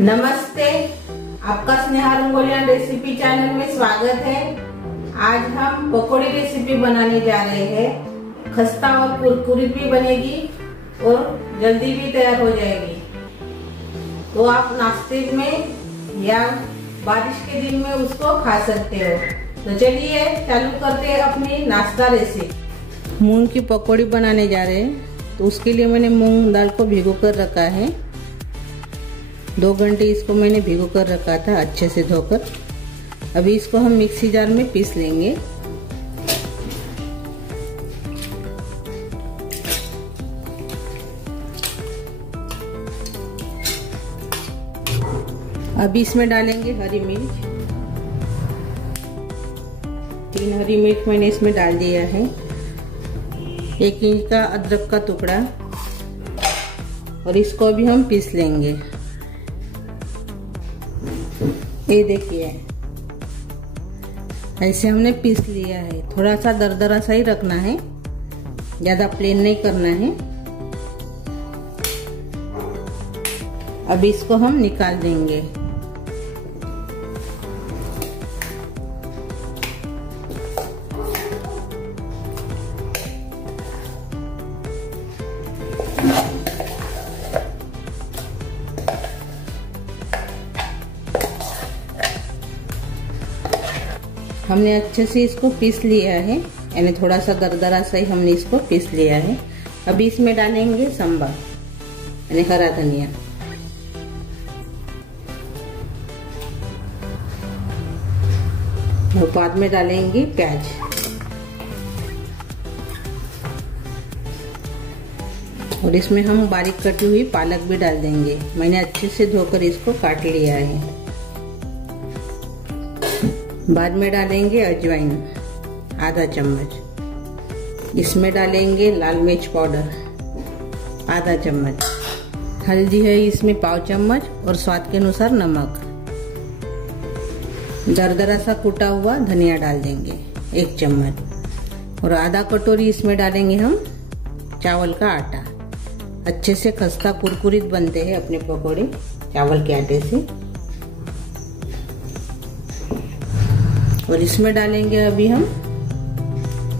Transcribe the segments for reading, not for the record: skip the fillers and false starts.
नमस्ते, आपका Sneha रंगोलिया recipe channel में स्वागत है। आज हम पकौड़ी रेसिपी बनाने जा रहे हैं। खस्ता और कुरकुरी भी बनेगी और जल्दी भी तैयार हो जाएगी। तो आप नाश्ते में या बारिश के दिन में उसको खा सकते हो। तो चलिए चालू करते हैं अपनी नाश्ता रेसिपी। मूंग की पकौड़ी बनाने जा रहे हैं। तो उसके लिए मैंने मूंग दाल को भिगो कर रखा है। 2 घंटे इसको मैंने भिगो कर रखा था अच्छे से धोकर। अभी इसको हम मिक्सी जार में पीस लेंगे। अभी इसमें डालेंगे हरी मिर्च। 3 हरी मिर्च मैंने इसमें डाल दिया है। 1 इंच का अदरक का टुकड़ा और इसको अभी हम पीस लेंगे। ये देखिए ऐसे हमने पीस लिया है। थोड़ा सा दरदरा सा ही रखना है, ज्यादा प्लेन नहीं करना है। अभी इसको हम निकाल देंगे। हमने अच्छे से इसको पीस लिया है, यानी थोड़ा सा दरदरा सा ही हमने इसको पीस लिया है। अभी इसमें डालेंगे सांभर यानी हरा धनिया। और बाद में डालेंगे प्याज। और इसमें हम बारीक कटी हुई पालक भी डाल देंगे। मैंने अच्छे से धोकर इसको काट लिया है। बाद में डालेंगे अजवाइन आधा चम्मच। इसमें डालेंगे लाल मिर्च पाउडर आधा चम्मच। हल्दी है इसमें 1/4 चम्मच और स्वाद के अनुसार नमक। दरदरा सा कुटा हुआ धनिया डाल देंगे 1 चम्मच। और आधा कटोरी इसमें डालेंगे हम चावल का आटा। अच्छे से खस्ता कुरकुरीत बनते हैं अपने पकौड़े चावल के आटे से। और इसमें डालेंगे अभी हम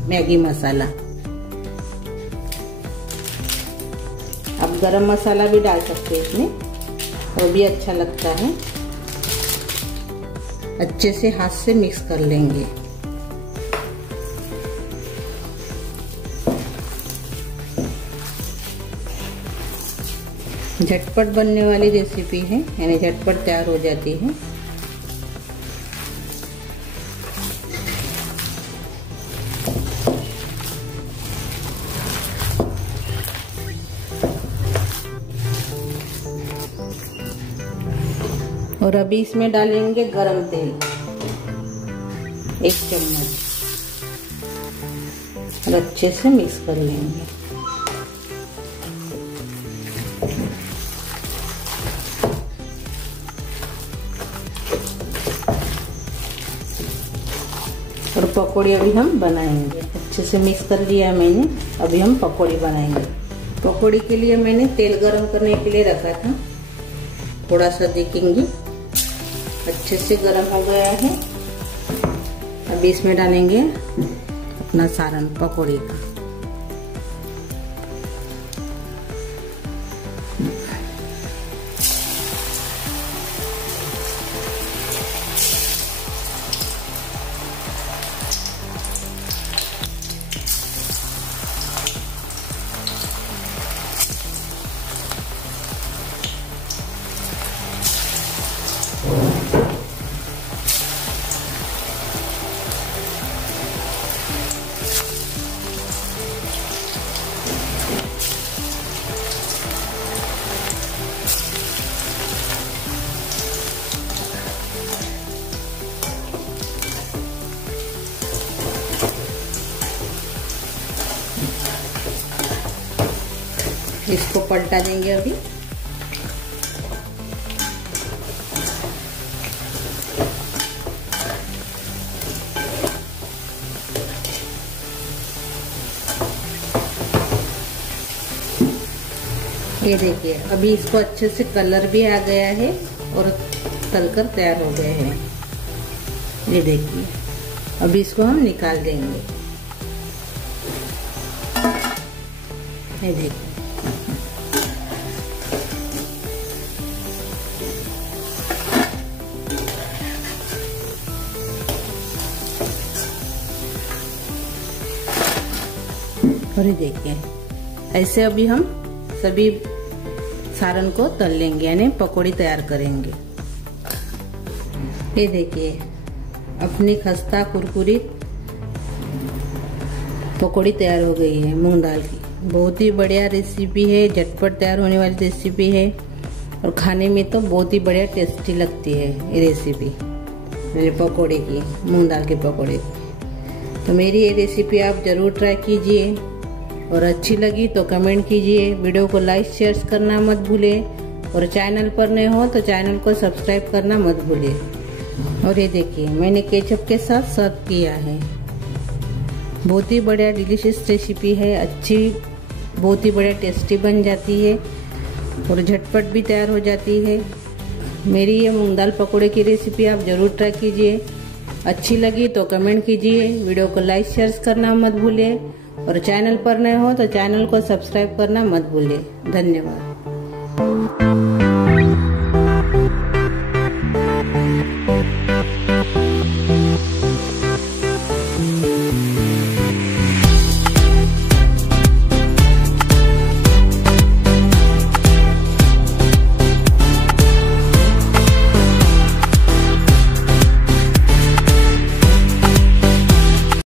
मैगी मसाला। आप गरम मसाला भी डाल सकते हैं इसमें, वो भी अच्छा लगता है। अच्छे से हाथ से मिक्स कर लेंगे। झटपट बनने वाली रेसिपी है, यानी झटपट तैयार हो जाती है। और अभी इसमें डालेंगे गरम तेल 1 चम्मच और अच्छे से मिक्स कर लेंगे। और पकौड़ी अभी हम बनाएंगे। अच्छे से मिक्स कर लिया मैंने। अभी हम पकौड़ी बनाएंगे। पकौड़ी के लिए मैंने तेल गरम करने के लिए रखा था। थोड़ा सा देखेंगे अच्छे से गरम हो गया है। अभी इसमें डालेंगे अपना सारण पकौड़ी का। इसको पलटा देंगे अभी। ये देखिए अभी इसको अच्छे से कलर भी आ गया है और तलकर तैयार हो गए हैं। ये देखिए अभी इसको हम निकाल देंगे। ये देखिए और ये देखिए ऐसे अभी हम सभी सारण को तल लेंगे, यानी पकौड़ी तैयार करेंगे। ये देखिए अपनी खस्ता कुरकुरी पकौड़ी तैयार हो गई है मूंग दाल की। बहुत ही बढ़िया रेसिपी है, झटपट तैयार होने वाली रेसिपी है और खाने में तो बहुत ही बढ़िया टेस्टी लगती है ये रेसिपी मेरे पकौड़े की, मूंग दाल के पकौड़े की। तो मेरी ये रेसिपी आप जरूर ट्राई कीजिए और अच्छी लगी तो कमेंट कीजिए। वीडियो को लाइक शेयर करना मत भूलें और चैनल पर नए हो तो चैनल को सब्सक्राइब करना मत भूलें। और ये देखिए मैंने केचप के साथ सर्व किया है। बहुत ही बढ़िया डिलीशियस रेसिपी है, अच्छी बहुत ही बढ़िया टेस्टी बन जाती है और झटपट भी तैयार हो जाती है। मेरी ये मूंग दाल पकौड़े की रेसिपी आप जरूर ट्राई कीजिए। अच्छी लगी तो कमेंट कीजिए, वीडियो को लाइक शेयर करना मत भूलें और चैनल पर नए हो तो चैनल को सब्सक्राइब करना मत भूलें। धन्यवाद।